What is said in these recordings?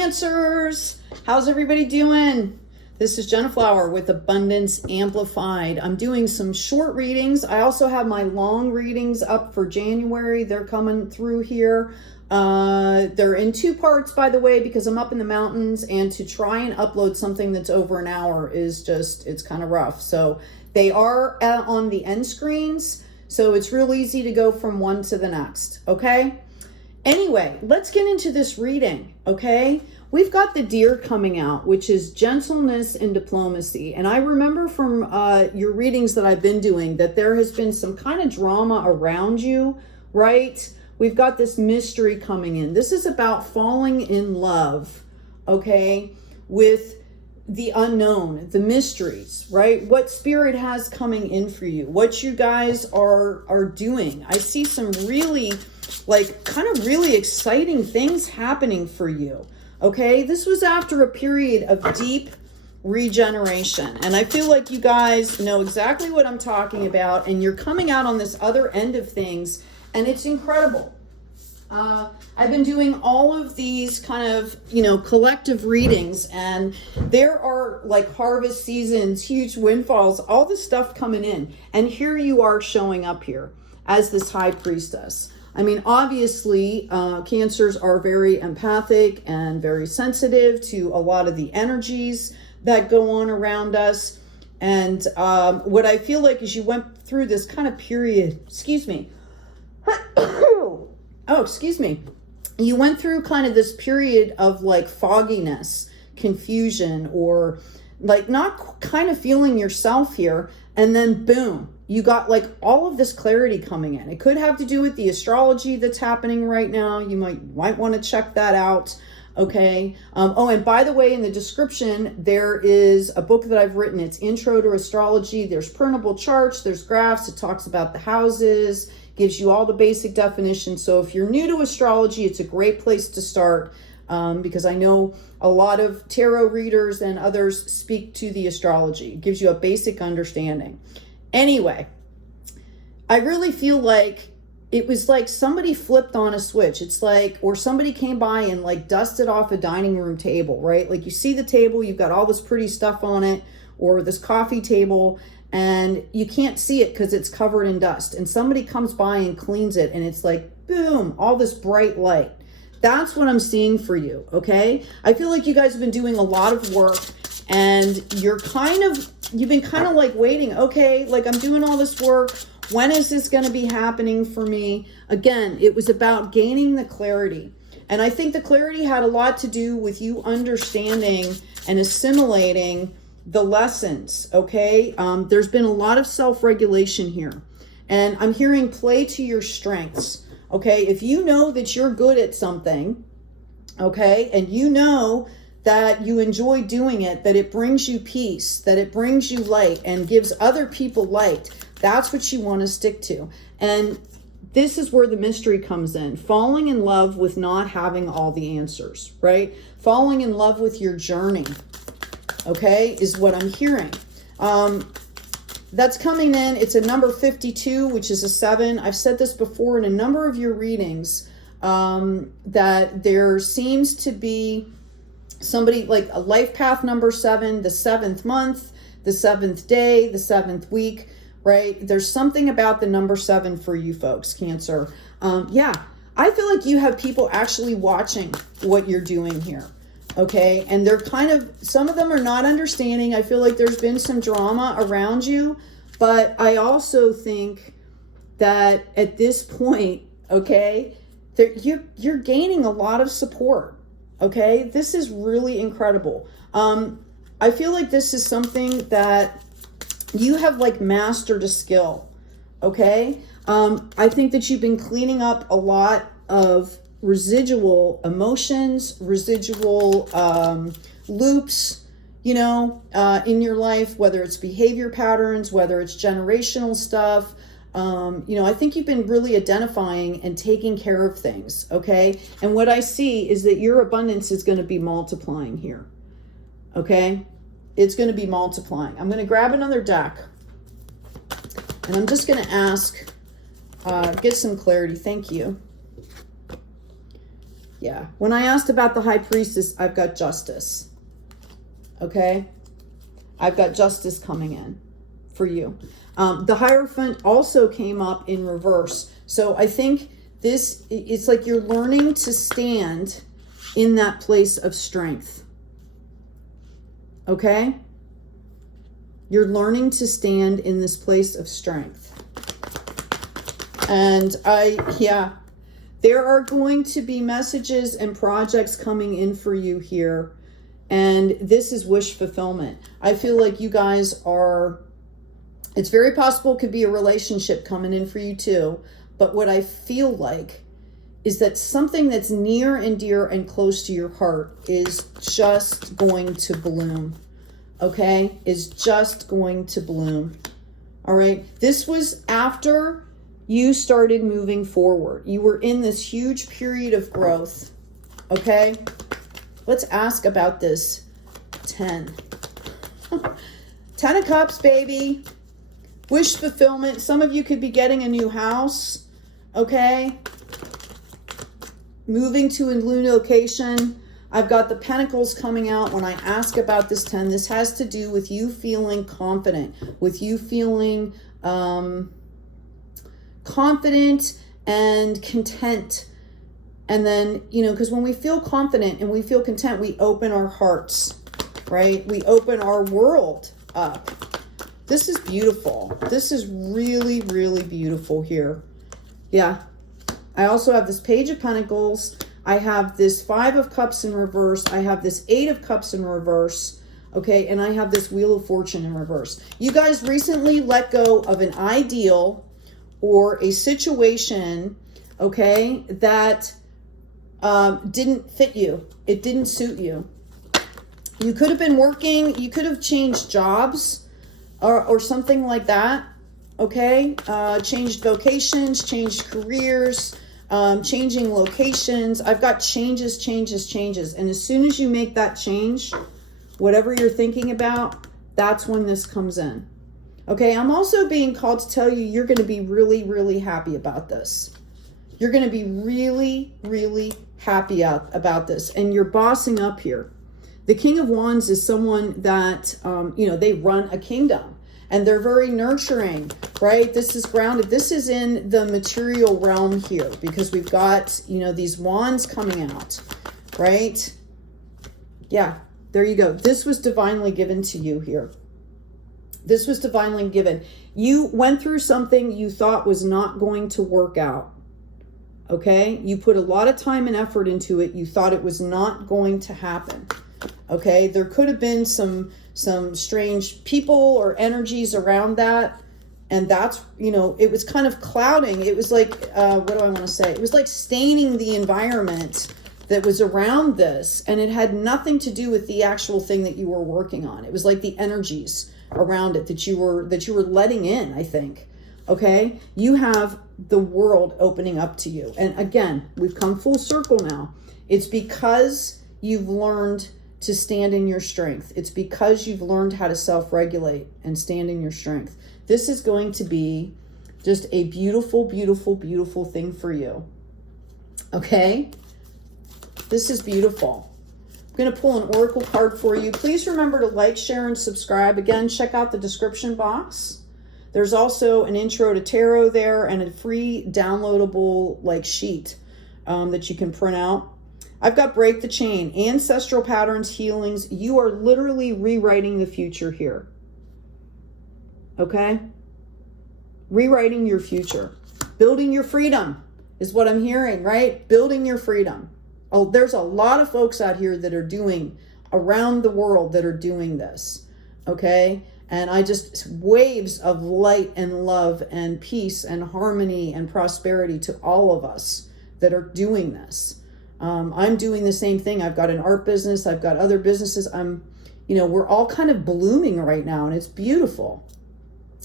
Cancers. How's everybody doing? This is Jenna Flower with Abundance Amplified. I'm doing some short readings. I also have my long readings up for January. They're coming through here. They're in 2 parts, by the way, because I'm up in the mountains, and to try and upload something that's over an hour is just, it's kind of rough. So they are on the end screens, so it's real easy to go from one to the next, okay? Anyway, let's get into this reading, okay? We've got the Deer coming out, which is gentleness and diplomacy. And I remember from your readings that I've been doing that there has been some kind of drama around you, right? We've got this mystery coming in. This is about falling in love, okay, with the unknown, the mysteries, right? What spirit has coming in for you, what you guys are doing. I see some really, like, kind of really exciting things happening for you. Okay, this was after a period of deep regeneration. And I feel like you guys know exactly what I'm talking about, and you're coming out on this other end of things, and it's incredible. I've been doing all of these kind of, you know, collective readings, and there are like harvest seasons, huge windfalls, all this stuff coming in. And here you are showing up here as this high priestess. I mean, obviously, Cancers are very empathic and very sensitive to a lot of the energies that go on around us. And what I feel like is you went through this kind of period, excuse me. Oh, excuse me. You went through kind of this period of like fogginess, confusion, or like not kind of feeling yourself here. And then boom, you got like all of this clarity coming in. It could have to do with the astrology that's happening right now. You might want to check that out. Okay. Oh, and by the way, in the description, there is a book that I've written. It's Intro to Astrology. There's printable charts. There's graphs. It talks about the houses, gives you all the basic definitions. So if you're new to astrology, it's a great place to start. Because I know a lot of tarot readers and others speak to the astrology. It gives you a basic understanding. Anyway, I really feel like it was like somebody flipped on a switch. It's like, or somebody came by and like dusted off a dining room table, right? Like you see the table, you've got all this pretty stuff on it, or this coffee table, and you can't see it because it's covered in dust. And somebody comes by and cleans it, and it's like, boom, all this bright light. That's what I'm seeing for you, okay? I feel like you guys have been doing a lot of work, and you've been kind of like waiting, okay, like I'm doing all this work. When is this going to be happening for me? Again, it was about gaining the clarity. And I think the clarity had a lot to do with you understanding and assimilating the lessons, okay? There's been a lot of self-regulation here. And I'm hearing play to your strengths. Okay, if you know that you're good at something, okay, and you know that you enjoy doing it, that it brings you peace, that it brings you light and gives other people light, that's what you want to stick to. And this is where the mystery comes in. Falling in love with not having all the answers, right? Falling in love with your journey, okay, is what I'm hearing. That's coming in. It's a number 52, which is a 7. I've said this before in a number of your readings, that there seems to be somebody like a life path number 7, the 7th month, the 7th day, the 7th week, right? There's something about the number 7 for you folks, Cancer. Yeah, I feel like you have people actually watching what you're doing here. Okay, and they're kind of, some of them are not understanding. I feel like there's been some drama around you, but I also think that at this point, okay, you're gaining a lot of support. Okay, this is really incredible. I feel like this is something that you have like mastered a skill. Okay, I think that you've been cleaning up a lot of residual emotions, residual loops, you know, in your life, whether it's behavior patterns, whether it's generational stuff. You know, I think you've been really identifying and taking care of things, okay? And what I see is that your abundance is going to be multiplying here, okay? It's going to be multiplying. I'm going to grab another deck, and I'm just going to ask, get some clarity. Thank you. Yeah. When I asked about the High Priestess, I've got justice. Okay? I've got justice coming in for you. The Hierophant also came up in reverse. So I think this, it's like you're learning to stand in that place of strength. Okay? You're learning to stand in this place of strength. And there are going to be messages and projects coming in for you here. And this is wish fulfillment. I feel like you guys are, it's very possible it could be a relationship coming in for you too. But what I feel like is that something that's near and dear and close to your heart is just going to bloom. Okay? Is just going to bloom. All right? This was after you started moving forward. You were in this huge period of growth. Okay? Let's ask about this 10. 10 of Cups, baby. Wish fulfillment. Some of you could be getting a new house. Okay? Moving to a new location. I've got the Pentacles coming out when I ask about this 10. This has to do with you feeling confident. With you feeling confident and content. And then, you know, because when we feel confident and we feel content, we open our hearts, right? We open our world up. This is beautiful. This is really, really beautiful here. Yeah. I also have this Page of Pentacles. I have this 5 of Cups in reverse. I have this 8 of Cups in reverse. Okay. And I have this Wheel of Fortune in reverse. You guys recently let go of an ideal or a situation, okay, that didn't fit you. It didn't suit you. You could have been working, you could have changed jobs or something like that. Okay. Changed vocations, changed careers, changing locations. I've got changes. And as soon as you make that change, whatever you're thinking about, that's when this comes in. Okay. I'm also being called to tell you, you're going to be really, really happy about this. You're going to be really, really happy about this. And you're bossing up here. The King of Wands is someone that, you know, they run a kingdom and they're very nurturing, right? This is grounded. This is in the material realm here because we've got, you know, these wands coming out, right? Yeah, there you go. This was divinely given to you here. This was divinely given. You went through something you thought was not going to work out. Okay, you put a lot of time and effort into it. You thought it was not going to happen. Okay, there could have been some strange people or energies around that. And that's, you know, it was kind of clouding. It was like, what do I want to say? It was like staining the environment that was around this. And it had nothing to do with the actual thing that you were working on. It was like the energies around it that you were letting in, I think. Okay, you have the world opening up to you. And again, we've come full circle now. It's because you've learned to stand in your strength. It's because you've learned how to self-regulate and stand in your strength. This is going to be just a beautiful, beautiful, beautiful thing for you. Okay? This is beautiful. I'm going to pull an oracle card for you. Please remember to like, share, and subscribe. Again, check out the description box. There's also an intro to tarot there and a free downloadable like sheet that you can print out. I've got Break the Chain, ancestral patterns, healings. You are literally rewriting the future here. Okay? Rewriting your future. Building your freedom is what I'm hearing, right? Building your freedom. Oh, there's a lot of folks out here that are doing, around the world that are doing this. Okay? And I just, waves of light and love and peace and harmony and prosperity to all of us that are doing this. I'm doing the same thing. I've got an art business. I've got other businesses. We're all kind of blooming right now and it's beautiful.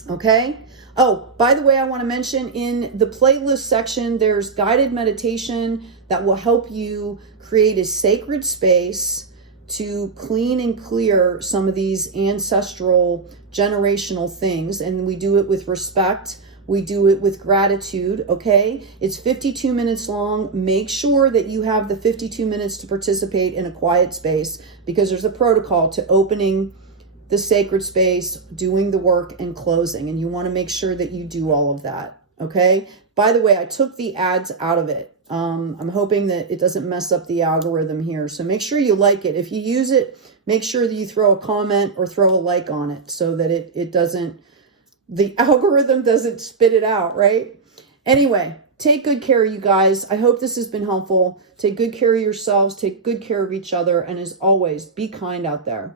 Okay. Oh, by the way, I want to mention in the playlist section, there's guided meditation that will help you create a sacred space to clean and clear some of these ancestral generational things. And we do it with respect, We do it with gratitude, okay? It's 52 minutes long. Make sure that you have the 52 minutes to participate in a quiet space, because there's a protocol to opening the sacred space, doing the work, and closing. And you want to make sure that you do all of that, okay? By the way, I took the ads out of it. I'm hoping that it doesn't mess up the algorithm here. So make sure you like it. If you use it, make sure that you throw a comment or throw a like on it so that it doesn't, the algorithm doesn't spit it out, right? Anyway, take good care, you guys. I hope this has been helpful. Take good care of yourselves. Take good care of each other. And as always, be kind out there.